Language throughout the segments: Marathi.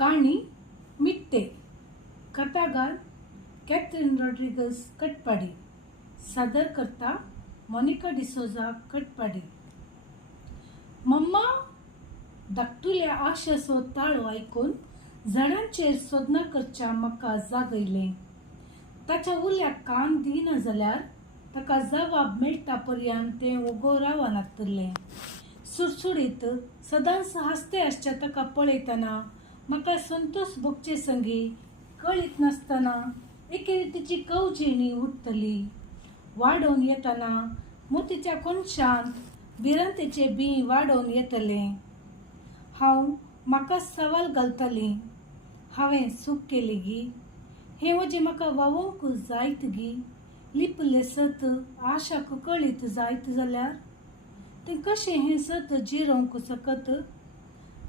काणी मिट्टे कथागार कॅथरीन रॉड्रिगस कटपाडी सादर करता मोनिका डिसोजा कटपाडी। मम्मा धाकटुल्या आशेचो ताळो आयकून झाडांचेर सोदना करच्या म्हाका जागयलें। ताच्या उल्याक कान दिना जाल्यार ताका जवाब मेळटा पर्यंत तें उगो रावन आसतलें। सुडसुडीत सदांच हांसते आसचे ताका पळयतना म्हाका संतोष भोगचे संगी कळीत नासतना एके रितीची कवजिणी उठतली। वाडोवन येतना मोतीच्या कोनशांत भिरांतेचे बी वाडोवन येतलें। हांव म्हाकाच सवाल घालतलीं, हांवें चूक केली गी, हें वजें म्हाका वावोवंक जायत गी। लिपलें सत आशाक कळीत जायत जाल्यार तें कशें हें सत जिरोवंक सकत,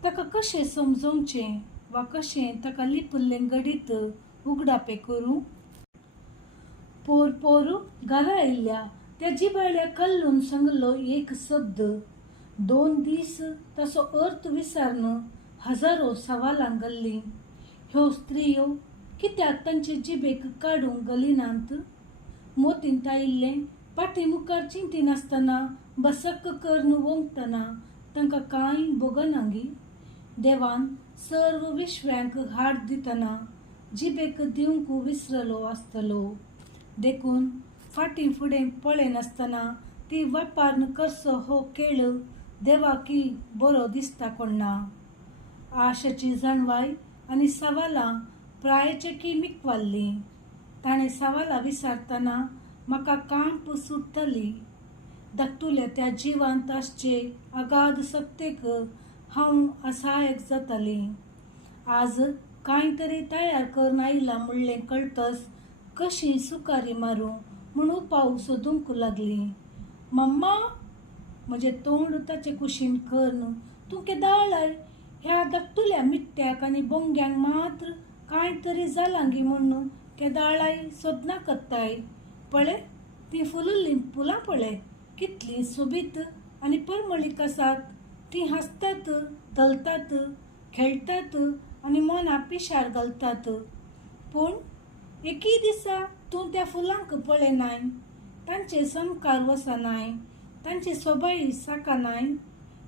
ताका कशें समजोवचें वा कशें ताका लिपलें घडीत उगडापें करूं। पोर पोर घरा आयिल्ल्या त्या जिबाळ्या कल्लून सांगलो एक शब्द। 2 दीस ताचो अर्थ विसारन हजारो सवालां घाल्लीं। ह्यो स्त्रियो कित्याक तांचे जिबेक काडूंक घालिनात? मोतींत आयिल्लें फाटीमुखार चिंतिनासतना बसक्क करून वोंगतना तांकां कांय भोगना गी। देवान सर्व विश्व्यांक हाड दितना जिबेक दिवंक विसरलो आसतलो। देखून फाटीं फुडें पळयनासतना ती वापारन करचो हो खेळ देवाकी बरो दिसता कोण्णा। आशाची जाणवाय आनी सवालां प्रायाचेकी मिकवाल्लीं। ताणें सवालां विचारतना म्हाका कांप सुट्टली। धाकटुल्या त्या जिवांत आसचे अगाध सत्तेक हांव असहाय्यक जातालीं। आज कांय तरी तयार करून आयलां म्हणलें कळटच कशीं सुकारी मारूं म्हूण उपाव सोदूंक लागलीं। मम्मा म्हजें तोंड ताचे कुशीन करून तूं केदाळय ह्या धाकटुल्या मिट्ट्याक आनी बोंग्यांक मात्र कांय तरी जालां गी म्हूण केदाळाय सोदना करताय। पळय तीं फुलुल्लीं फुलां पळय, कितलीं सोबीत आनी परमळीक आसात। तीं हांसतात, धलतात, खेळटात आनी मनां पिशार घालतात। पूण एकी दिसा तूं त्या फुलांक पळयनाय, तांचेर समकार वसनाय, तांची सोबाय साकनाय।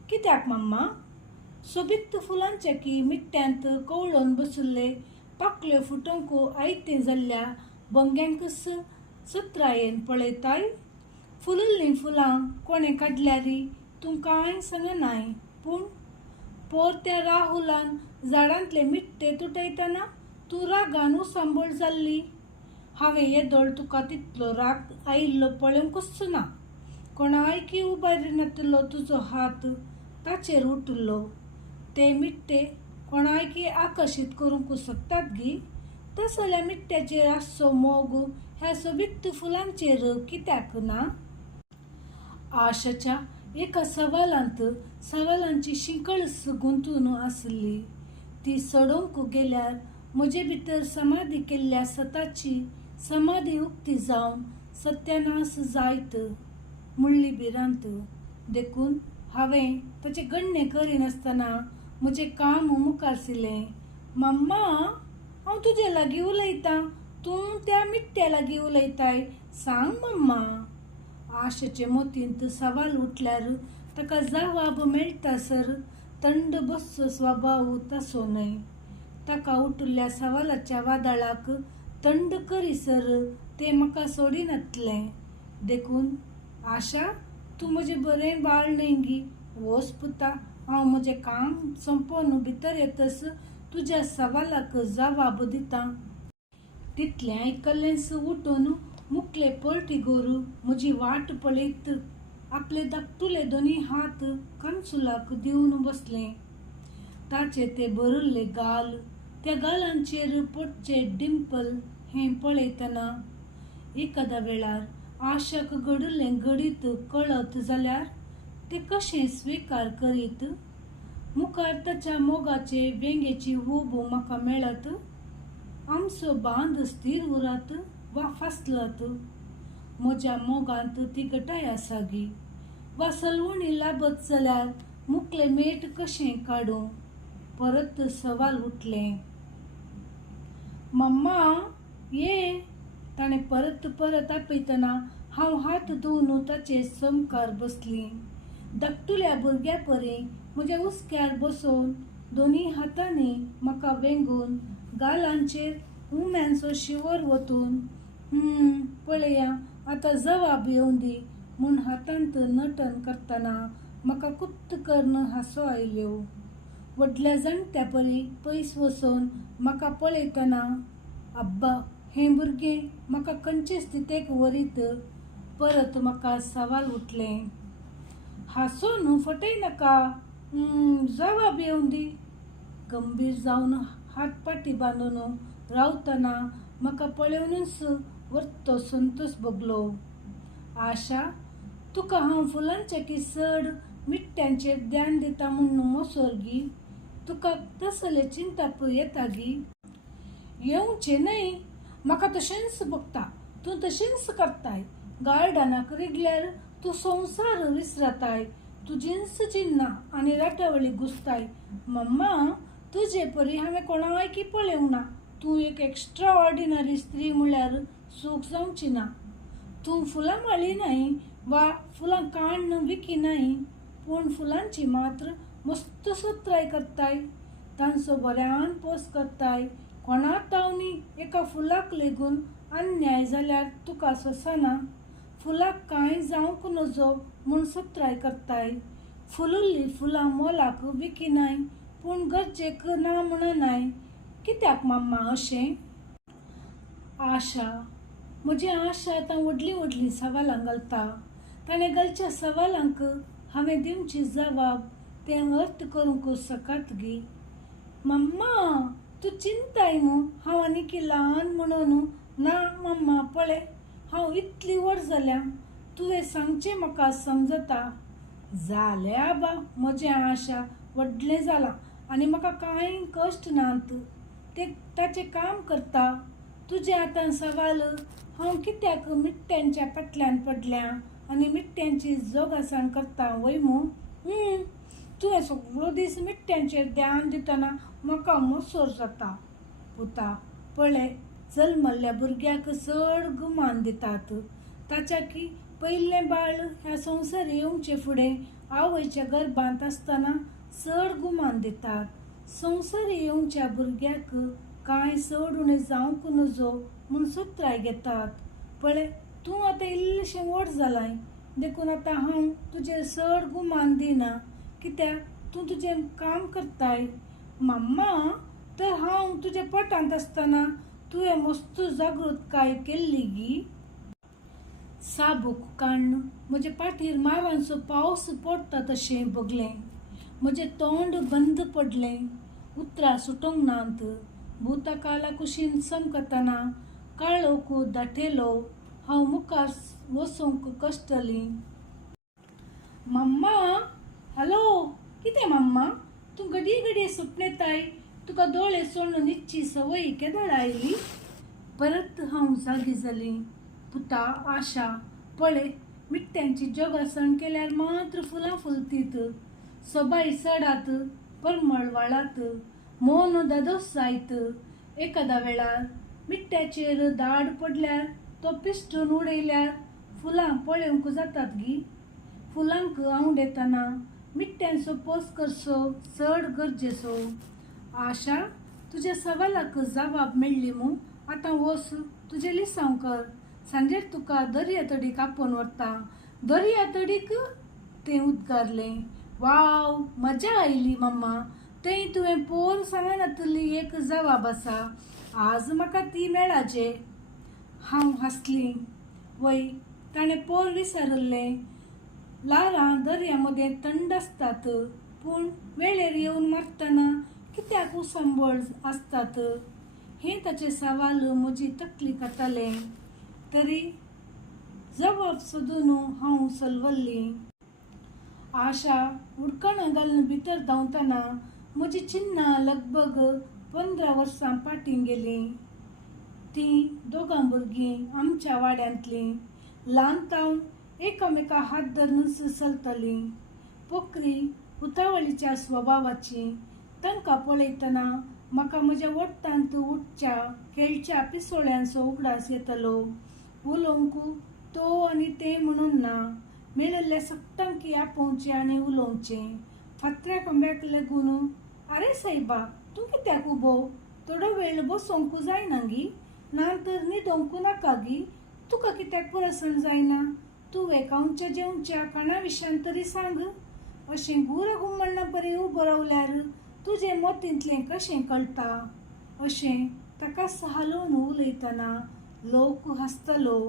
कित्याक मम्मा? सोबीत फुलांचे की मिट्ट्यांत कवळोवन बशिल्ले पाकळ्यो फुटोवंक आयतें जाल्ल्या बोंग्यांकच सत्रायेन पळयताय? फुलुल्लीं फुलां कोणें काडल्यारी तूं कांय सांगनाय, पूण पोरत्या राहुलान झाडांतले मिट्टे तुटयतना तूं रागान उसांबळ जाल्ली। हांवें येदोळ तुका तितलो राग आयिल्लो पळोवंकच ना। कोणायकी उबारिनातलो तुजो हात ताचेर उठलो। ते मिट्टे कोणायकी आकर्शीत करूंक शकतात गी, तसल्या मिट्ट्याचेर आसचो मोग ह्या सोबीत फुलांचेर कित्याक ना? आशाच्या एका सवालांत सवालांची शिंकळच गुंतून आसली। ती सोडोवंक गेल्यार म्हजे भितर समाधी केल्ल्या सताची समाधी उक्ती जावन सत्यानाश जायत म्हणली भिरांत। देखून हांवें ताचें गण्य करिनासतना म्हजें काम मुखारसिलें। मम्मा हांव तुजे लागीं उलयतां, तूं त्या मिट्ट्या लागीं उलयताय, सांग मम्मा। आशेचे मोतींत सवाल उठल्यार ताका जवाब मेळटासर थंड बसचो स्वभाव ताचो न्हय। ताका उठिल्ल्या सवालाच्या वादळाक थंड करीसर तें म्हाका सोडिनातलें। देखून आशा तूं म्हजें बरें बाळ न्हय गी, वोस पुता, हांव म्हजें काम संपोवन भितर येतस तुज्या सवालाक जवाब दितां। तितलें आयकल्लेंच उठून मुखले पर्टीगोर म्हजी वाट पळयत आपले धाकटुले दोनी हात कांसुलाक दिवन बसलें। ताचे ते भरिल्ले गाल, त्या गालांचेर पोटचे डिंपल हें पळयतना एकाद्या वेळार आशाक घडिल्लें घडीत कळत जाल्यार तें कशें स्विकार करीत? मुखार ताच्या मोगाचे व्यंगेची हूब म्हाका मेळत? आमचो बांद स्थिर उरत वा फासलत? म्हज्या मोगांत तिगटाय आसा गी, वा सलवणी लाबत जाल्यार मुखलें मेट कशें काडूं? परत सवाल उठले. मम्मा ये. ताणे परत आपयतना हांव हात धुवन ताचे समकार बसली. धाकटुल्या भुरग्या परी म्हज्या हुस्क्यार बसोवन दोनी हातांनी म्हाका वेंगून गालांचेर उम्यांचो शिवर वतून पळया आतां जवाब येवं दी म्हूण हातांत नटन करतना म्हाका कुत्त करून हांसो आयल्यो. व्हडल्या जाणट्या परी पयस वचोन म्हाका पळयतना आब्बा हें भुरगें म्हाका खंयचे स्थितेक व्हरीत. परत म्हाका सवाल उठले. हांसून फटय नाका, जवाब येवं दी. गंभीर जावन हात पाटी बांदून रावतना म्हाका पळोवनूच वर्तो संतोष भोगलो. आशा, तुका हांव फुलांच्या चड मिट्ट्यांचेर ध्यान दिता म्हूण मोसोर गी. तुका तसले चिंताप येता गी. येवचें न्हय, म्हाका तशेंच भोगता. तूं तशेंच करताय. गार्डनाक रिगल्यार तूं संवसार विसरताय. तूं जिन्स चिन्ना आनी राटावळी घुसताय. मम्मा, तुजे परी हांवें कोणायकी पळोवंक ना. तूं एक एक्स्ट्रा ऑर्डिनरी स्त्री म्हळ्यार चूक जावची ना. तूं फुलां माळिनाय वा फुलां काडून विकिनाय, पूण फुलांची मात्र मस्त सत्राय करताय. तांचो बऱ्यान पोस करताय. कोणा तावनी एका फुलाक लेगून अन्याय जाल्यार तुका सोंसना. फुलाक कांय जावंक नजो म्हूण सत्राय करताय. फुलुल्लीं फुलां मोलाक विकिनाय, पूण गरजेक ना म्हणनाय. कित्याक मम्मा अशें? आशा, म्हजी आशा आतां व्हडलीं सवालां घालता. ताणें घालच्या सवालांक हांवें दिवची जवाब तें अर्थ करूंक सकात गी. मम्मा, तूं चिंताय न्हू हांव आनीक ल्हान म्हणून? ना मम्मा, पळय हांव इतली व्हड जाल्या. तुवें सांगचें म्हाका समजता. जालें आबा, म्हजें आशा व्हडलें जालां आनी म्हाका कांय कश्ट नात. ताचें काम करता. तुजे आतां सवाल हांव कित्याक मिट्ट्यांच्या फाटल्यान पडल्यां आनी मिट्ट्यांची जोगासाण करता वय मू. तुवें सगळो दीस मिट्ट्यांचेर ध्यान दितना म्हाका मोसोर जाता. पुता, पळय जल्मल्ल्या भुरग्याक चड गुमान दितात. ताच्या की पयलें बाळ ह्या संवसार येवचे फुडें आवयच्या गर्भांत आसतना चड गुमान दितात. संवसार येवच्या भुरग्याक कांय चड उणें जावंक नजो म्हूण सत्राय घेतात. पळय तूं आतां इल्लेशें व्हड जालाय, देखून आतां हांव तुजेर चड गुमान दिना. कित्याक तूं तुजें काम करताय. मम्मा, तर हांव तुज्या पोटांत आसतना तुवें मस्त जागृतकाय केल्ली गी. साबूक काण्ण म्हजे पाठीर मावांचो पावस पडटा तशें भोगलें. म्हजें तोंड बंद पडलें. उतरां सुटोंक नात. भुतकाळा कुशीन चमकतना काळोख दाटयलो. हांव मुखार वचूंक कश्टलीं. मम्मा, हॅलो, कितें मम्मा? तूं घडये सपनेताय. तुका दोळे सोडून न्हिदची संवय केदाळ आयली? परत हांव जागी जालीं. पुता, आशा, पळय मिट्ट्यांची जोगासण केल्यार मात्र फुलां फुलतीत. सोबाय चडात, परमळ वाळात, मोन दादोस जायत. एकाद्या वेळार मिट्ट्याचेर दाड पडल्यार तो पिश्टून उडयल्यार फुलां पळोवंक जातात गी. फुलांक आवडेतना मिट्ट्यांचो पोस करचो चड गरजेचो. आशा, तुज्या सवालाक जवाब मेळ्ळी मू. आतां वच तुजें लिसांव कर. सांजेर तुका दर्या तडीक आपोवन व्हरता. दर्या तडीक? तें उद्गारलें. वाव, मजा आयली मम्मा. थंय तुवें पोर सांगनातली एक जवाब आसा. आज म्हाका ती मेळाजे. हांव हांसलीं. वय, ताणें पोर विचारलें. ल्हारां दर्या मदें थंड आसतात, पूण वेळेर येवन मारतना कित्याक उसांबळ आसतात? हें ताचें सवाल म्हजी तकली काडटालें. तरी जवाब सोदून हांव सलवल्लीं. आशा उडकण घालून भितर धांवतना म्हजी चिन्नां लगभग 15 वर्सां फाटीं गेलीं. तीं दोगां भुरगीं आमच्या वाड्यांतलीं. ल्हान तावन एकामेका हात धरूनच चलतलीं. पोकरी उतावळीच्या स्वभावाचीं. तांकां पळयतना म्हाका म्हज्या वट्टांत उठच्या खेळच्या पिसोळ्यांचो उगडास येतलो. उलोवंकू तो आनी ते म्हणून ना, मेळिल्ल्या सक्तांकी आपोवचें आनी उलोवचें. फातऱ्या कोंब्याक लागून आरे सायबा, तूं कित्याक उबो? थोडो वेळ बसोवंकू जायना गी? ना तर न्हिदोवंकू नाका गी? तुका कित्याक पुरसण जायना? तूं वेकावच्या जेवच्या काणा विशयान तरी सांग. अशें घुर घुमणा परी उबो रावल्यार तुजे मोतींतलें कशें कळटा? अशें ताका सालोवन उलयतना लोक हांसतलो.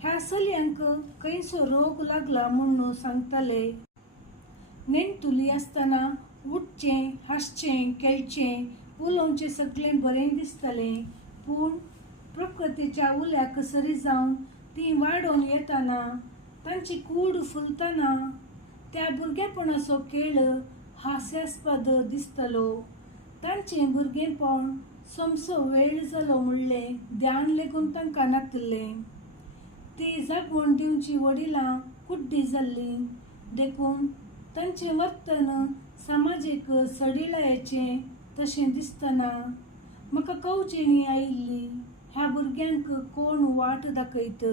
ह्या चलयांक खंयचो रोग लागला म्हणून सांगतले. नेणटुली आसतना उठचें, हांसचें, खेळचें, उलोवचें सगळें बरें दिसतलें. पूण प्रकृतीच्या उल्याक सरी जावन ती वाडोवन येतना, तांची कूड फुलतना त्या भुरगेपणाचो खेळ हास्यास्पद दिसतलो. तांचें भुरगेपण समसो वेळ जालो म्हणलें ध्यान लेगून तांकां नातलें. ती जागवण दिवची वडिलां कुड्डी जाल्लीं देखून तांचें वर्तन समाजीक सडिलायेचें तशें दिसतना म्हाका कवजिणी आयिल्ली. ह्या भुरग्यांक कोण वाट दाखयत?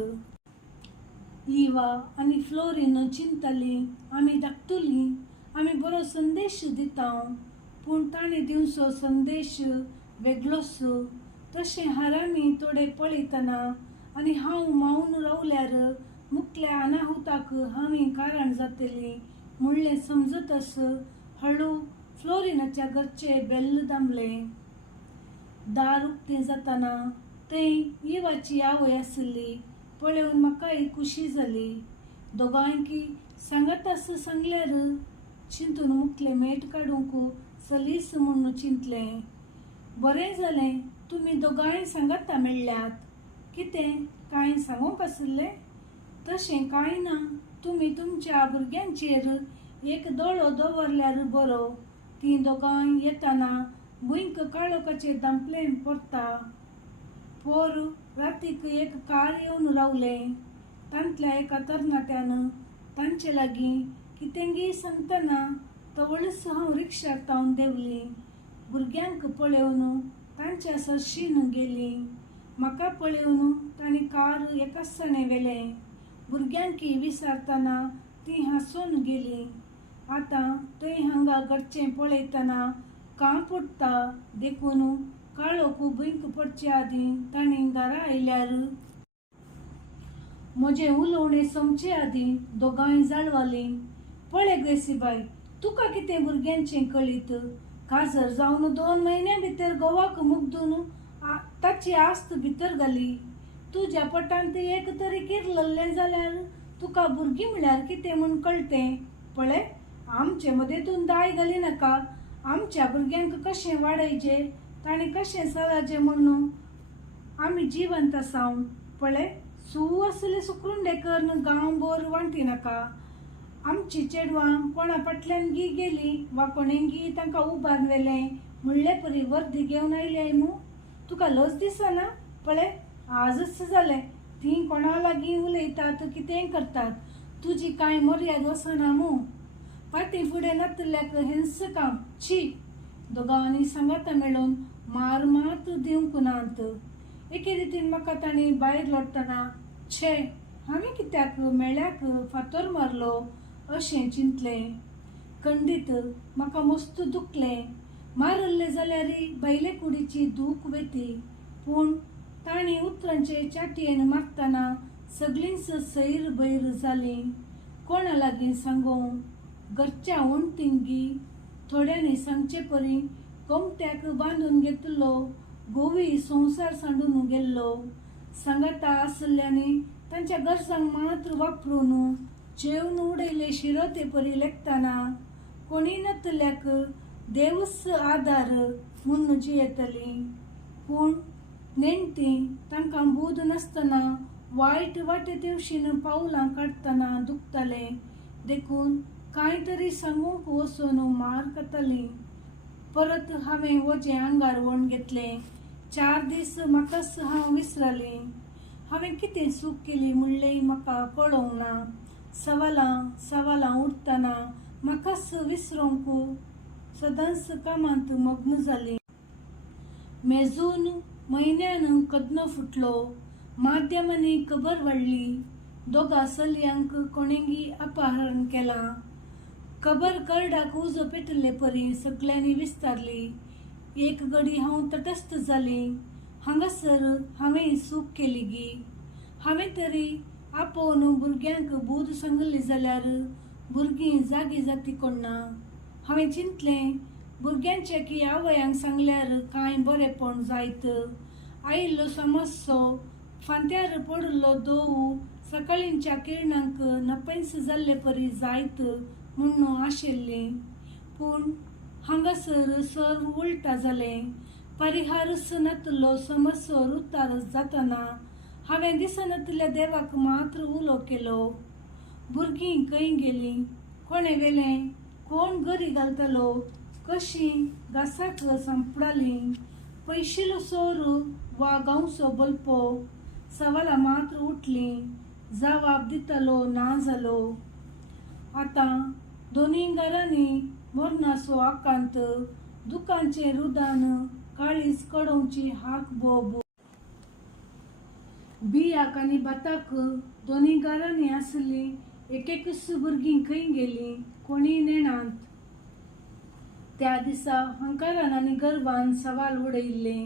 इवा आनी फ्लोरीन चिंतलीं आमी धाकटुलीं, आमी बरो संदेश दितांव, पूण ताणें दिवचो संदेश वेगळोच. तशें हारांनी थोडे पळयतना आनी हांव मावन रावल्यार मुखल्या अनाहुताक हांवें कारण जातलीं म्हणलें समजतच हळू फ्लोरिनाच्या घरचे बेल्ल दामलें. दार उक्तें जातना थंय इवाची आवय आसली पळोवन म्हाकाय खुशी जाली. दोगांयकी सांगातास सांगल्यार चिंतून मुखलें मेट काडूंक सलीस म्हूण चिंतलें. बरें जालें तुमी दोगांय सांगाता मेळ्ळ्यात. कितें कांय सांगूंक आसलें? तशें कांय ना. तुमी तुमच्या भुरग्यांचेर एक दोळो दवरल्यार बरो. तीं दोगांय येतना भुंयक काळोखाचें दांपलें पडटा. पोर रातीक एक कार येवन रावलें. तांतल्या एका तरणाट्यान तांचे लागीं कितेंगी सांगतना तवळस हांव रिक्षाक तावन देंवली. भुरग्यांक पळोवन तांच्या सरशीन गेलीं. म्हाका पळोवन तांणी कार एकासाणें व्हेलें. भुरग्यांकी विचारतना तीं हांसून गेलीं. आतां थंय हांगा घडचें पळयतना कांप उठता देखून काळोख भुंयक पडचे आदीं तांणी घरा आयल्यार म्हजें उलोवणें सोंपचे आदीं दोगांय जाळवालीं. पळय ग्रेसीबाई, तुका कितें भुरग्यांचें कळीत? काजर जावन 2 म्हयन्यां भितर घोवाक मुगदून ताची आस्त भितर घाली. तुज्या पोटांत एक तरी किरलल्लें जाल्यार तुका भुरगीं म्हळ्यार कितें म्हूण कळटें. पळय, आमचे मदेंतून दाय घाली नाका. आमच्या भुरग्यांक कशें वाडयचें, ताणें कशें चलाचें म्हणून आमी जिवंत आसाव. पळय, सू असले सुकृंडेकर गांवभर वांटी नाका. आमची चेडवां कोणा फाटल्यान गी गेलीं वा कोणेंगी तांकां उबारून व्हेलें म्हणले परी वर्दी घेवन आयल्याय मू. तुका लज दिसना? पळय, आजच जालें तीं कोणा लागीं उलयतात कितेंय करतात. तुजी कांय मर्याद वसना मू. फाटीं फुडें नातल्याक हिंस काम. छी. दोगांनी सांगाता मेळून मार मात दिवंक नात. एके रितीन म्हाका तांणी भायर लोटतना छे, हांवें कित्याक मेळ्याक फातर मारलो अशें चिंतलें. खंडीत म्हाका मस्त दुखलें. मारल्लें जाल्यारय बायले कुडीची दूख वेती. पूण तांणी उतरांचे चाटयेन मारतना सगळींच सैर बैर जालीं. कोणा लागीं सांगूं? घरच्या वणटींगी थोड्यांनी सांगचे परी कोमट्याक बांदून घेतलो. घोवी संवसार सांडून गेल्लो. सांगाता आसल्यांनी तांच्या गरजांक मात्र वापरून जेवन उडयले शिरोते परी लेखतना कोणी नातल्याक देवच आदार म्हूण जियेतलीं. पूण नेणटीं तांकां बूद नासतना वायट वाटे दिवशीन पावलां काडतना दुखतलें देखून कांय तरी सांगूंक वचून मार खातालीं. परत हांवें वजें आंगार वळून घेतलें. 4 दीस म्हाकाच हांव विसरलीं. हांवें कितें चूक केली म्हणलें म्हाका कळोंक ना. सवालां उठतना म्हाकाच विसरोंक सदांच कामांत मग्न जाली. मेजून म्हयन्यान कदनो फुटलो. माध्यमांनी खबर वाडली. दोगा चलयांक कोणेंगी अपहरण केलां. खबर कर्डाक उजो पेटले परी सगळ्यांनी विस्तारली. एक घडी हांव तटस्थ जाली. हांगासर हांवें चूक केली गी. हांवें तरी आपोवन भुरग्यांक बूद सांगली जाल्यार भुरगीं जागी जाती कोण ना. हांवें चिंतलें, भुरग्यांच्या की आवयांक सांगल्यार कांय बरेंपण जायत. आयिल्लो समस्सो फांत्यार पडिल्लो दोव सकाळींच्या किरणांक नपैस जाल्ले परी जायत म्हूण आशिल्लें. पूण हांगासर सर्व उलटा जालें. परिहारच नातलो समस्सो रुतार जातना हांवें दिसनातल्या देवाक मात्र उलो केलो. भुरगीं खंय गेलीं? कोणें वेलें? कोण गरी घालतलो? कशीं घासाक सांपडालीं? पयशिल्लो चोर वा गांवचो बल्पो? सवालां मात्र उठलीं. जबाब दितलो ना जालो. आतां दोनी घरांनी मरणाचो आकांत. दुखांचे रुदान काळीज कडोवची हाक बोब. बियाक आनी भाताक दोनी घरांनी आसली एकेकच भुरगीं खंय गेलीं? कोणी नेणात. त्या दिसा हंकारान आनी गर्वान सवाल उडयल्ले.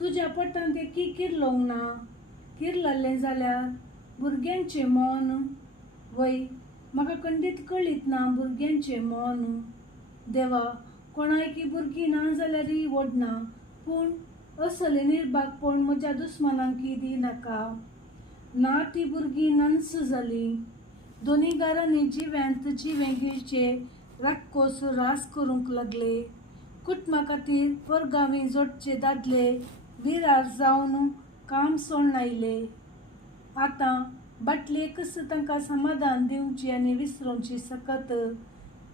तुज्या पोटांत एकी किरलोंक ना? किरलल्लें जाल्यार भुरग्यांचें मोन? वय, म्हाका खंडीत कळीत ना भुरग्यांचें मोन. देवा, कोणायकी भुरगीं ना जाल्यारय वडना, पूण असले निर्भागपण म्हज्या दुस्मानांकी दिनाका. ना ती भुरगीं नन्स जालीं. दोनी घरांनी जिव्यांत जिवें गिळचे राक्कोस रास करूंक लागले. कुटुंबा खातीर परगांवी जोडचे दादले विरार जावन काम सोडून आयले. आतां बाटलेकच तांकां समाधान दिवची आनी विसरोवची सकत.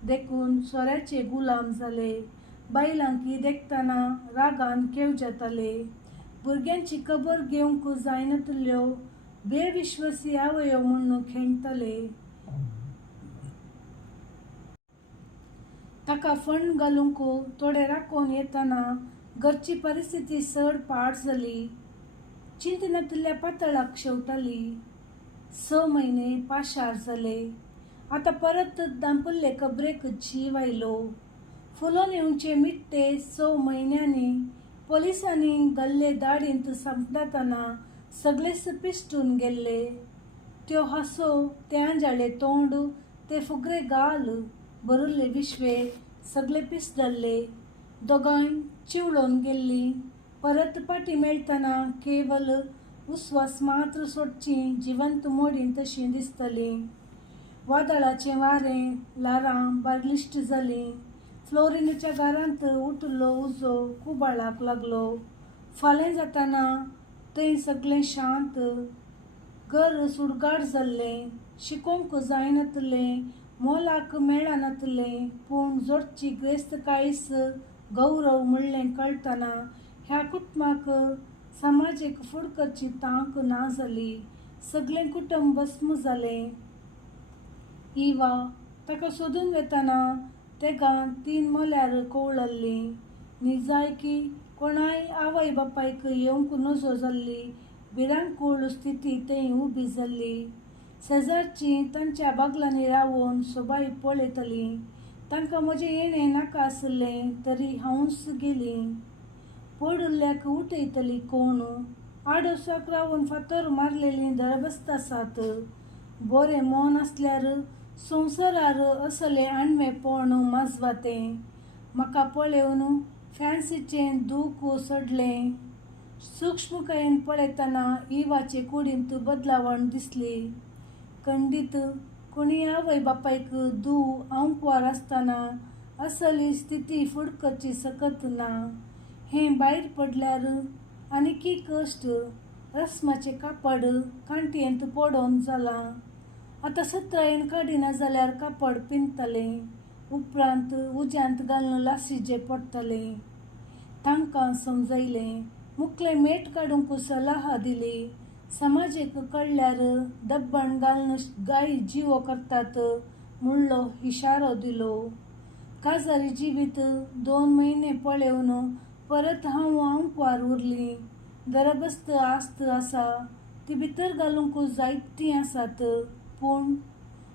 देखून सोऱ्याचे गुलाम जाले. बायलांकी देखतना रागान केवजताले. भुरग्यांची खबर घेवंक जायनातल्यो बेविश्वासी आवयो म्हूण खेणतले. ताका फंड घालूंक थोडे राखोवन येतना घरची परिस्थिती चड पाड जाली. चिंतनातल्या पातळाक शेवटाली. 6 म्हयने पाशार जाले. आतां परत दांपल्ले खबरेक जीव आयलो. फुलोवन येवचे मिट्टे 6 म्हयन्यांनी पोलिसांनी घाल्ले दाडींत सांपतना सगळेच पिश्टून गेल्ले. त्यो हांसो, ते आंजाळे तोंड, ते फुगरे गाल, भरिल्ले विश्वे सगळे पिसडल्ले. दोगांय चिवळोन गेल्लीं. परत फाटीं मेळटना केवल उस्वास मात्र सोडचीं जिवंत मोडीं तशीं दिसतलीं. वादळाचें वारें ल्हारां बार्लिश्ट जालीं. फ्लोरिनाच्या घरांत उठिल्लो उजो कुबाळाक लागलो. फालें जातना थंय सगळें शांत. घर सुडगाड जाल्लें. शिकोवंक जायनातलें, मोलाक मेळनातलें, पूण जोडची गिरेस्तकायेस गौरव म्हणलें कळटना ह्या कुटुंबाक समाजीक फूड करची तांक ना जाली. सगळें कुटुंब भस्म जालें. इवा ताका सोदून वेतना तेगां 3 मोल्यार कवळल्लीं. निजायकी कोणाय आवय बापायक येवंक नजो जाल्ली भिरांकूळ स्थिती थंय उबी जाल्ली. शेजारचीं तांच्या बागलांनी रावोन सोबाय पळयतलीं. तांकां म्हजें येणें नाका आसलें तरी हांवूच गेलीं. पडुल्ल्याक उठयतलीं कोण? आडोसाक रावून फातर मारलेलीं दरबस्तासात. बरें मोन आसल्यार संवसारार असलें आणवेपण माजवातें. म्हाका पळयोवन फॅन्सीचें दूख सडलें. सूक्ष्मकायेन पळयतना इवाचे कुडींत बदलावण दिसली. खंडीत कोणी आवय बापायक दूव आंकवार आसतना असली स्थिती फूड करची सकत ना. हें भायर पडल्यार आनिकी कश्ट. रस्माचें कापड कांटयेंत पडोवन जालां. आतां सत्रायेन काडिना जाल्यार कापड पिंजतलें. उपरांत उज्यांत घालून लासिजे पडटलें. तांकां समजयलें. मुखलें मेट काडूंक सलाह दिली. समाजीक कळल्यार दब्बण घालून गाय जिवो करतात म्हणलो इशारो दिलो. काजारी जिवीत 2 म्हयने पळेवन परत हांव आंकवार उरली. दरबस्त आस्त आसा ती भितर घालूंक जायतीं आसात, पूण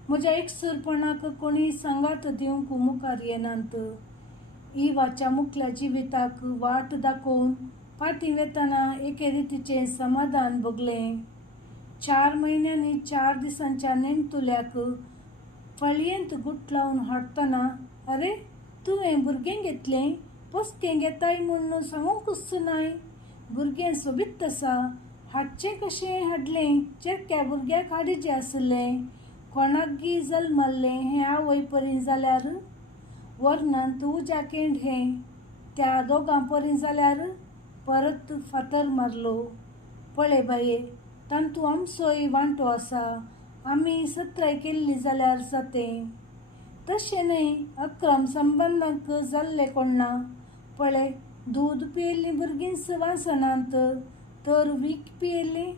म्हज्या एकसुरपणाक कोणी सांगात दिवंक मुखार येनात. इवाच्या मुखल्या जिविताक वाट दाखोवन फाटीं वेतना एके रितीचें समाधान भोगलें. 4 म्हयन्यांनी 4 दिसांच्या नेमतुल्याक फळयेंत गुट लावन हाडटना "अरे, तुवें भुरगें घेतलें, पोसकें घेताय म्हूण सांगूंकच नाय. भुरगें सोबीत आसा, हाडचें कशें हाडलें, चेरक्या भुरग्याक हाडिचें आसलें. कोणाकगी जल्मालें हें आवय परीं जाल्यार, वर्णांत उज्या केंढें त्या दोगां परीं जाल्यार. परत फातर मारलो. पळय बाये, तांतू आमचोय वांटो आसा. आमी सत्राय केल्ली जाल्यार जातें. तशें न्हय अक्रम संबंदांक जाल्लें कोण ना. पळय, दूद पियेल्लीं भुरगींच वासनांत, तर वीख पियेल्लीं.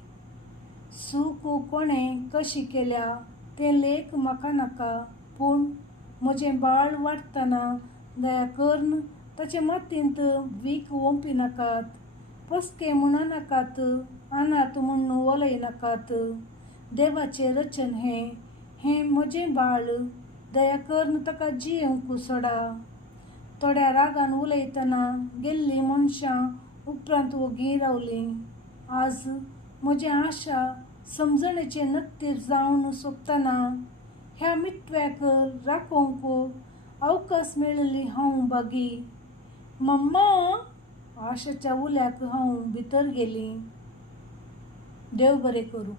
सूख कोणें कशी केल्या तें लेख म्हाका नाका, पूण म्हजें बाळ वाडटना दया करून ताचे माथ्येंत वीख वोंवपी नाकात. पोसकें म्हणनाकात, अनाथ म्हूण उलयनाकात. देवाचें रचन हें म्हजें बाळ, दया करून ताका जियेवंक सोडा. थोड्या रागान उलयतना गेल्लीं मनशां उपरांत वोगी रावलीं. आज म्हजें आशा समजणेचें नत्तीर जावन सोंपतना ह्या मिटव्याक राखोवंक अवकाश मेळिल्ली हांव भागी. मम्मा, आशाच्या उल्याक हांव भितर गेलीं. देव बरें करूं.